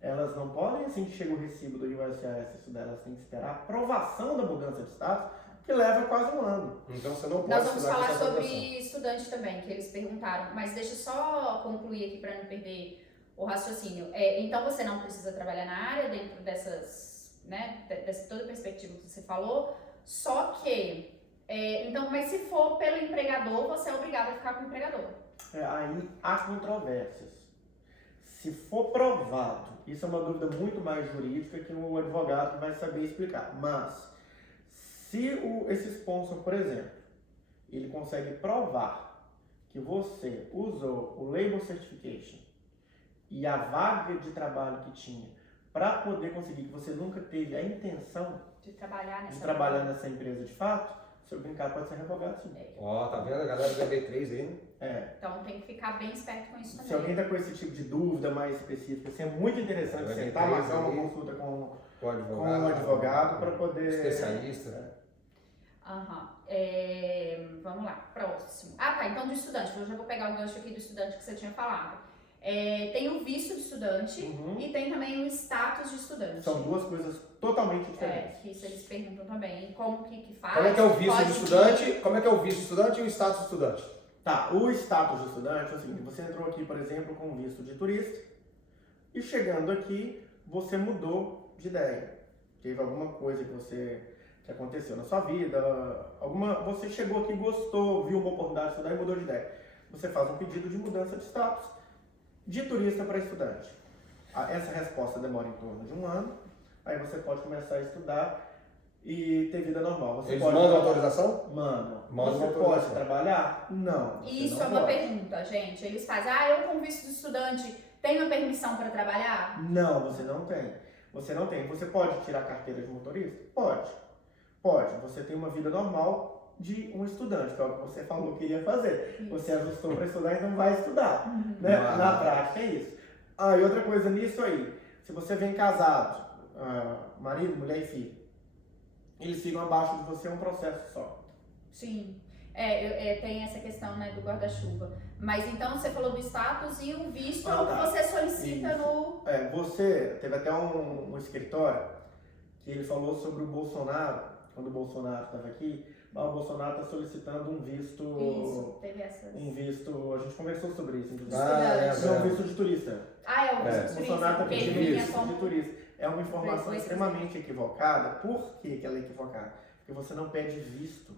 elas não podem, assim que chega o recibo do USCIS estudar, elas têm que esperar a aprovação da mudança de status, que leva quase um ano. Então você não pode Nós vamos estudar com falar essa sobre aprovação. estudante também, que eles perguntaram, mas deixa eu só concluir aqui para não perder o raciocínio. Então você não precisa trabalhar na área dentro dessas, né, dessa toda a perspectiva que você falou, só que, então, mas se for pelo empregador, você é obrigado a ficar com o empregador. Aí há controvérsias. Se for provado, isso é uma dúvida muito mais jurídica que o advogado vai saber explicar, mas se esse sponsor, por exemplo, ele consegue provar que você usou o Labor Certification e a vaga de trabalho que tinha para poder conseguir que você nunca teve a intenção De trabalhar nessa empresa de fato, seu green card pode ser revogado sim. Ó, tá vendo a galera do EB3 aí, né? Então tem que ficar bem esperto com isso também. Se alguém está com esse tipo de dúvida mais específica, assim, é muito interessante sentar, marcar uma consulta com um advogado para poder... Especialista. Vamos lá, próximo. Tá, então do estudante, eu já vou pegar o gancho aqui do estudante que você tinha falado. Tem o visto de estudante e tem também o status de estudante. São duas coisas totalmente diferentes. Que isso eles perguntam também, como que faz. Como é que é o visto de estudante? Como é que é o visto de estudante e o status de estudante? Tá, o status de estudante é o seguinte, você entrou aqui, por exemplo, com visto de turista e chegando aqui, você mudou de ideia. Teve alguma coisa que aconteceu na sua vida, você chegou aqui, gostou, viu uma oportunidade de estudar e mudou de ideia. Você faz um pedido de mudança de status de turista para estudante. Essa resposta demora em torno de um ano, aí você pode começar a estudar e ter vida normal. Eles mandam autorização? Mandam. Mandam Você autorização. pode trabalhar? Não. Isso não é uma pode. pergunta, gente. Eles fazem, eu com visto de estudante tenho permissão para trabalhar? Não, você não tem. Você não tem. Você pode tirar a carteira de motorista? Pode. Pode. Você tem uma vida normal de um estudante, que é o que você falou que iria fazer. Isso. Você ajustou para estudar, então vai estudar. Né? Na prática é isso. E outra coisa nisso aí, se você vem casado, marido, mulher e filho, eles ficam abaixo de você um processo só. Sim. Tem essa questão, né, do guarda-chuva. Mas então você falou do status e o visto é o que você solicita no... Você teve até um escritório que ele falou sobre o Bolsonaro, quando o Bolsonaro estava aqui, o Bolsonaro está solicitando um visto... Isso, teve essas... Um visto, a gente conversou sobre isso, inclusive. Estudante. Um visto de turista. É o visto de O turista, Bolsonaro está porque ele pedindo vinha visto como... de turista. É uma informação Foi extremamente equivocada. Por que ela é equivocada? Porque você não pede visto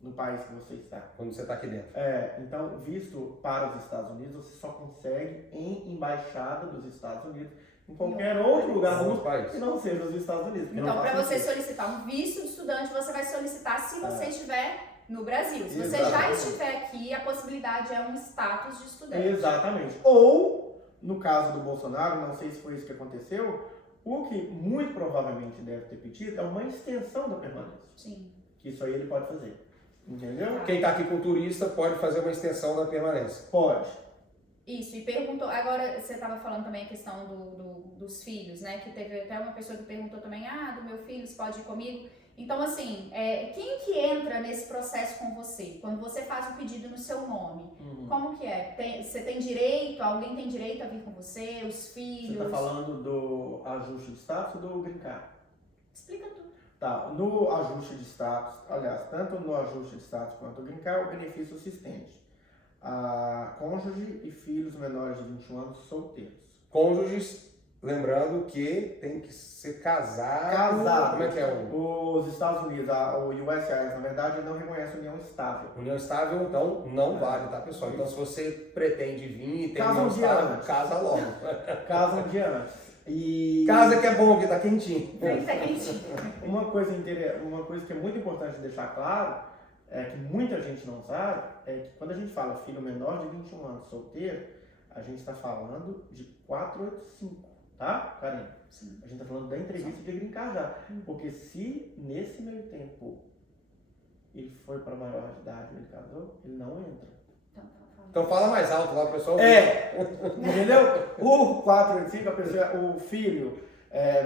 no país que você está. Quando você está aqui dentro. Então, visto para os Estados Unidos, você só consegue em embaixada dos Estados Unidos, em qualquer outro lugar do mundo país que não seja os Estados Unidos. Então, para você solicitar um visto de estudante, você vai solicitar se você estiver no Brasil. Se você já estiver aqui, a possibilidade é um status de estudante. Exatamente. Ou, no caso do Bolsonaro, não sei se foi isso que aconteceu, o que muito provavelmente deve ter pedido é uma extensão da permanência. Sim. Que isso aí ele pode fazer. Entendeu? Quem está aqui com turista pode fazer uma extensão da permanência. Pode. Isso, e perguntou, agora você estava falando também a questão dos filhos, né? Que teve até uma pessoa que perguntou também, do meu filho, você pode ir comigo? Então, assim, quem que entra nesse processo com você? Quando você faz o pedido no seu nome, como que é? Você tem direito, alguém tem direito a vir com você, os filhos? Você está falando do ajuste de status ou do green card? Explica tudo. Tá, no ajuste de status, aliás, tanto no ajuste de status quanto no green card, o benefício se estende a cônjuge e filhos menores de 21 anos solteiros. Cônjuges, lembrando que tem que ser casado. Como é que é? Os Estados Unidos, o USCIS, na verdade, não reconhece união estável. União estável, então, não vale, tá, pessoal? Então, se você pretende vir e tem Casa união um dia estável, antes. casa logo. Casa um dia antes. Casa que é bom, que tá quentinho. Uma coisa que é muito importante deixar claro, que muita gente não sabe, é que quando a gente fala filho menor de 21 anos solteiro, a gente está falando de 485, tá, Karen? Sim. A gente está falando da entrevista de green card já. Porque se nesse meio tempo ele foi para maior de idade, ele casou, ele não entra. Então fala mais alto lá, o pessoal. Entendeu? O 485, a pessoa, o filho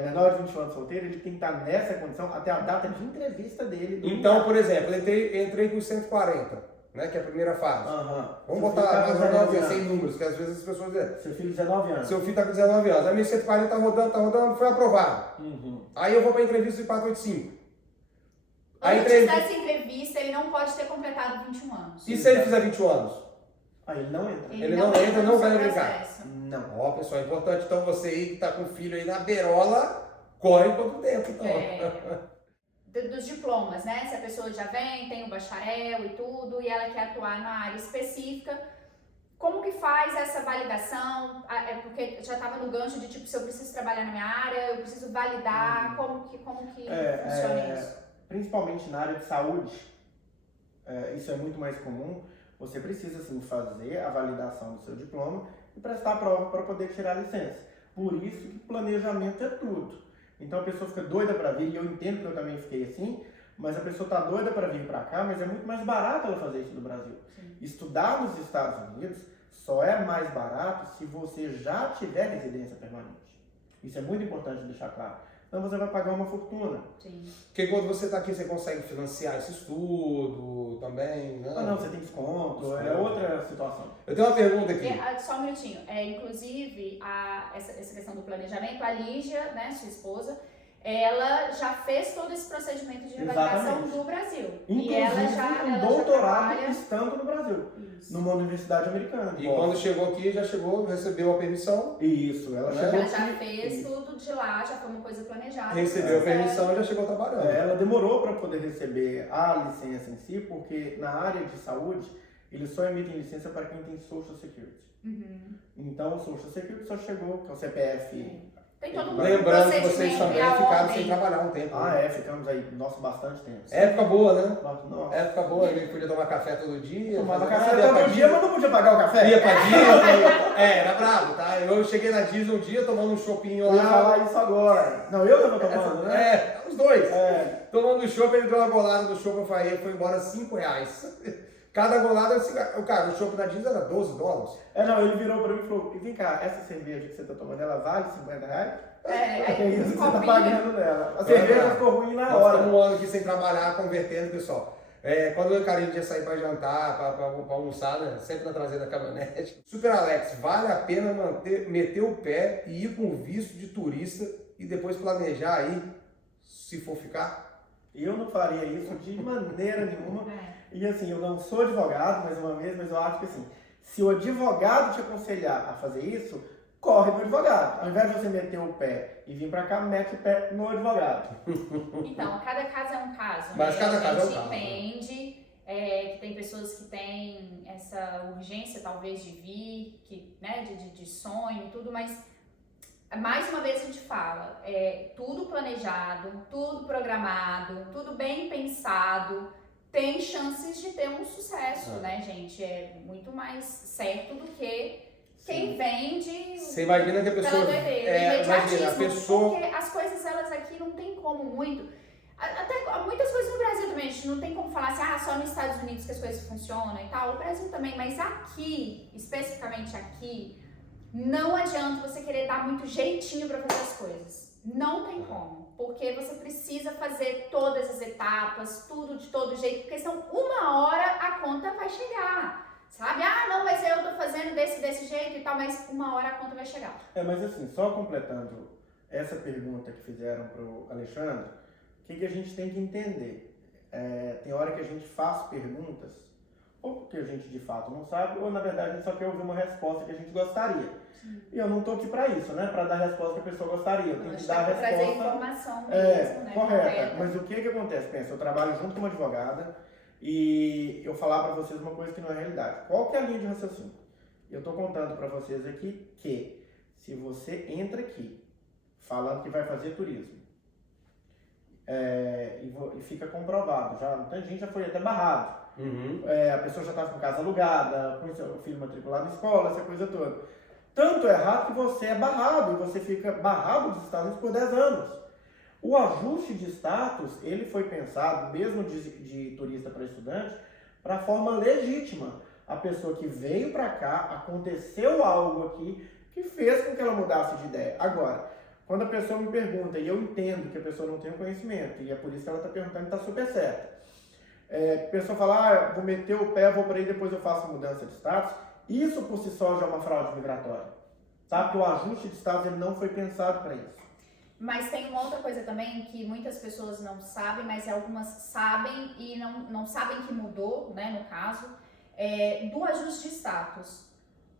menor de 21 anos solteiro, ele tem que estar nessa condição até a data de entrevista dele. Então, por exemplo, entrei com 140, né? Que é a primeira fase. Vamos botar mais ou menos sem números, que às vezes as pessoas dizem. Seu filho 19 anos. Seu filho está com 19 anos. Aí meu 140 tá rodando, foi aprovado. Aí eu vou para a entrevista de 485. Antes dessa entrevista, ele não pode ter completado 21 anos. E se ele fizer 21 anos? Aí ele não entra. Ele não entra, não vai brincar. Não. Ó, pessoal, é importante. Então você aí que está com o filho aí na beirola, corre quanto tempo, então. Dos diplomas, né? Se a pessoa já vem, tem o bacharel e tudo, e ela quer atuar na área específica, como que faz essa validação? Porque já estava no gancho de, tipo, se eu preciso trabalhar na minha área, eu preciso validar, como que funciona isso? Principalmente na área de saúde, isso é muito mais comum. Você precisa, sim, fazer a validação do seu diploma e prestar a prova para poder tirar a licença. Por isso que planejamento é tudo. Então a pessoa fica doida para vir, e eu entendo que eu também fiquei assim, mas a pessoa está doida para vir para cá, mas é muito mais barato ela fazer isso no Brasil. Sim. Estudar nos Estados Unidos só é mais barato se você já tiver residência permanente. Isso é muito importante deixar claro. Então você vai pagar uma fortuna. Sim. Porque quando você está aqui, você consegue financiar esse estudo também, né? Não, você tem desconto, é outra situação. Eu tenho uma pergunta aqui. Só um minutinho. Inclusive, essa questão do planejamento, a Lígia, né, sua esposa, ela já fez todo esse procedimento de validação do Brasil. Inclusive, e ela doutorado já estando no Brasil. Isso. Numa universidade americana. E quando chegou aqui, recebeu a permissão. Isso, ela chegou Ela aqui, já fez tudo de lá, já foi uma coisa planejada. Recebeu a permissão e já chegou trabalhando. Ela demorou para poder receber a licença em si, porque na área de saúde, eles só emitem licença para quem tem Social Security. Então, o Social Security só chegou, que é o CPF. Tem todo um Lembrando que vocês procedimento também e a ficaram ordem. sem trabalhar um tempo. né? Ficamos aí, bastante tempo. Época boa, né? Nossa. Época boa, ele podia tomar café todo dia. Tomava fazer café nada, todo dia, mas não podia pagar o café. Ia pra Disney. Era bravo, tá? Eu cheguei na Disney um dia tomando um chopinho Eu lá. ia falar isso agora. Não, eu tava tomando, né? Os dois. Tomando um chopp, ele deu uma golada no chopp, eu falei, foi embora R$5. Cada golada, cara, o chopp da Disney era $12. Não, ele virou pra mim e falou, vem cá, essa cerveja que você tá tomando, ela vale R$50? É isso que você tá pagando nela. A cerveja ficou ruim na Nós hora. ficamos um ano aqui sem trabalhar, convertendo, pessoal. Quando o Carinho ia sair pra jantar, pra almoçar, né? Sempre na traseira da caminhonete. Super Alex, vale a pena meter o pé e ir com visto de turista e depois planejar aí, se for ficar? Eu não faria isso de maneira nenhuma. E assim, eu não sou advogado, mais uma vez, mas eu acho que assim, se o advogado te aconselhar a fazer isso, corre no advogado. Ao invés de você meter o pé e vir pra cá, mete o pé no advogado. Então, cada caso é um caso. Mas cada caso é um caso. A gente entende que tem pessoas que têm essa urgência, talvez, de vir, de sonho e tudo, mas mais uma vez a gente fala, tudo planejado, tudo programado, tudo bem pensado, tem chances de ter um sucesso, né, gente? É muito mais certo do que quem vende. Você imagina que a pessoa. Imediatismo, a pessoa. Porque as coisas, elas aqui não tem como muito. Até muitas coisas no Brasil também, a gente não tem como falar assim, só nos Estados Unidos que as coisas funcionam e tal. O Brasil também, mas aqui, especificamente aqui, não adianta você querer dar muito jeitinho pra fazer as coisas. Não tem como, porque você precisa fazer todas as etapas, tudo de todo jeito, porque senão uma hora a conta vai chegar, sabe? Não, mas eu tô fazendo desse jeito e tal, mas uma hora a conta vai chegar. Mas assim, só completando essa pergunta que fizeram pro Alexandre, o que a gente tem que entender? Tem hora que a gente faz perguntas, ou porque a gente de fato não sabe, ou na verdade a gente só quer ouvir uma resposta que a gente gostaria. Sim. E eu não tô aqui para isso, né? Para dar a resposta que a pessoa gostaria. Eu tenho que dar a resposta. Trazer informação mesmo, né? Correta. Mas o que acontece? Pensa, eu trabalho junto com uma advogada e eu falar para vocês uma coisa que não é realidade. Qual que é a linha de raciocínio? Eu tô contando para vocês aqui que se você entra aqui falando que vai fazer turismo e fica comprovado, muita gente já foi até barrado. A pessoa já estava com casa alugada, com seu filho matriculado na escola, essa coisa toda. Tanto é errado que você é barrado, e você fica barrado dos Estados Unidos por 10 anos. O ajuste de status, ele foi pensado, mesmo de turista para estudante, para forma legítima. A pessoa que veio para cá, aconteceu algo aqui que fez com que ela mudasse de ideia. Agora, quando a pessoa me pergunta, e eu entendo que a pessoa não tem o conhecimento, e é por isso que ela está perguntando, está super certa. A pessoa fala, vou meter o pé, vou para aí, depois eu faço mudança de status. Isso por si só já é uma fraude migratória. Sabe que o ajuste de status ele não foi pensado para isso. Mas tem uma outra coisa também que muitas pessoas não sabem, mas algumas sabem e não sabem que mudou, né, no caso, do ajuste de status.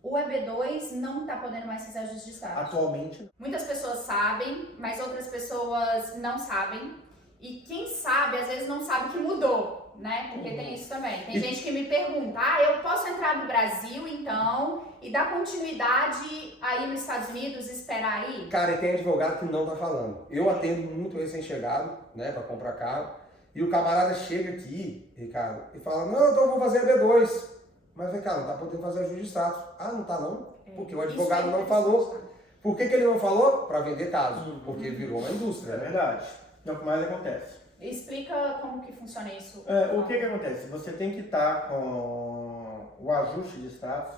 O EB2 não está podendo mais fazer ajuste de status. Atualmente. Muitas pessoas sabem, mas outras pessoas não sabem. E quem sabe, às vezes não sabe que mudou, né? Porque tem isso também. Tem gente que me pergunta, eu posso entrar no Brasil, então, e dar continuidade aí nos Estados Unidos, esperar aí? Cara, e tem advogado que não tá falando. Eu atendo muito recém-chegado, né, para comprar carro, e o camarada chega aqui, Ricardo, e fala, não, então eu vou fazer EB2. Mas, Ricardo, não tá podendo fazer ajuste de status. Ah, não tá não? Porque o advogado não falou. Por que ele não falou? Para vender caso. Porque virou uma indústria. É verdade. É o que mais acontece. Explica como que funciona isso. O que acontece? Você tem que estar com o ajuste de status,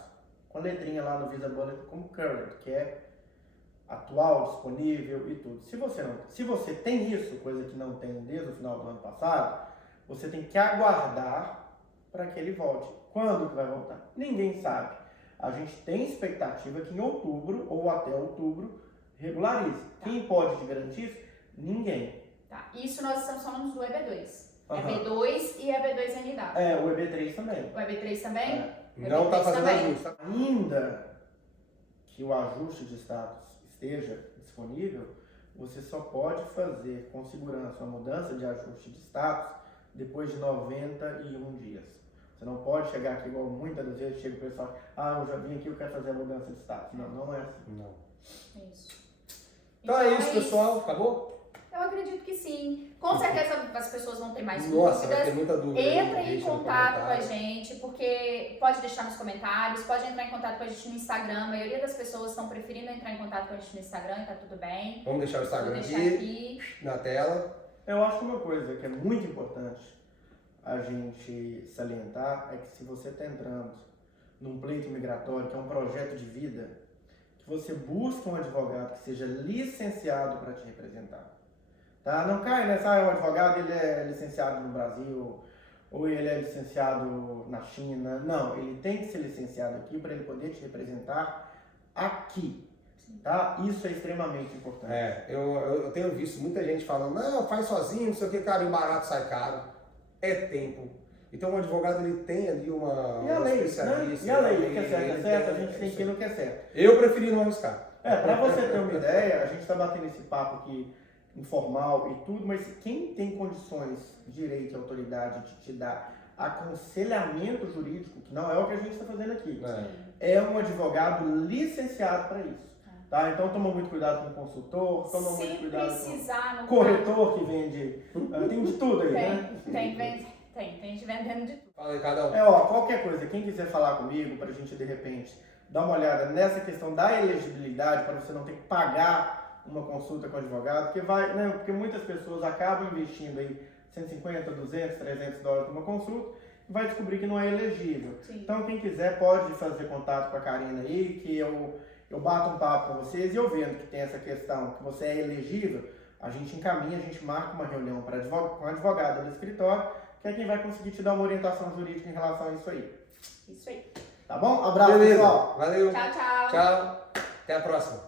com a letrinha lá no Visa Bullet como current, que é atual, disponível e tudo. Se você tem isso, coisa que não tem desde o final do ano passado, você tem que aguardar para que ele volte. Quando que vai voltar? Ninguém sabe. A gente tem expectativa que em outubro ou até outubro regularize. Quem pode te garantir isso? Ninguém. Tá. Isso nós estamos falando do EB2. Uhum. EB2 e EB2NW. O EB3 também. O EB3 também? Não está fazendo também. ajuste. Ainda que o ajuste de status esteja disponível, você só pode fazer com segurança uma mudança de ajuste de status depois de 91 dias. Você não pode chegar aqui igual muitas das vezes chega o pessoal, eu já vim aqui, eu quero fazer a mudança de status. Não é assim. Não. Isso. Então é isso, pessoal. Acabou? Eu acredito que sim. Com certeza as pessoas vão ter mais Nossa, vai ter dúvidas. muita dúvida. Entra em Deixa no contato com a comentário. gente, porque pode deixar nos comentários, pode entrar em contato com a gente no Instagram. A maioria das pessoas estão preferindo entrar em contato com a gente no Instagram e tá tudo bem. Vamos deixar o Vou Instagram deixar aqui, aqui. na tela. Eu acho que uma coisa que é muito importante a gente salientar é que se você está entrando num pleito migratório, que é um projeto de vida, que você busque um advogado que seja licenciado para te representar. Tá? Não cai nessa, o advogado ele é licenciado no Brasil, ou ele é licenciado na China. Não, ele tem que ser licenciado aqui para ele poder te representar aqui. Tá? Isso é extremamente importante. Eu tenho visto muita gente falando, não, faz sozinho, não sei o que, cara, e o barato sai caro. É tempo. Então o advogado ele tem ali uma E a lei, especialista. né? E a lei, o que é certo é certo, a gente tem aquilo que é certo. Eu preferi não arriscar. Para você ter uma ideia, a gente está batendo esse papo aqui informal e tudo, mas quem tem condições, direito e autoridade de te dar aconselhamento jurídico, que não é o que a gente está fazendo aqui, é um advogado licenciado para isso. Tá? Então toma muito cuidado com o consultor, toma muito cuidado com o corretor que vende, tem de tudo aí, né? Tem gente vendendo de tudo. Fala aí, cada um. Qualquer coisa, quem quiser falar comigo pra gente de repente dar uma olhada nessa questão da elegibilidade, para você não ter que pagar uma consulta com o advogado, porque muitas pessoas acabam investindo aí 150, 200, 300 dólares numa consulta e vai descobrir que não é elegível. Sim. Então quem quiser pode fazer contato com a Karina aí, que eu bato um papo com vocês e eu vendo que tem essa questão, que você é elegível, a gente encaminha, a gente marca uma reunião com a advogada do escritório, que é quem vai conseguir te dar uma orientação jurídica em relação a isso aí. Isso aí. Tá bom? Abraço, Beleza. pessoal. Valeu. Tchau, tchau. Tchau. Até a próxima.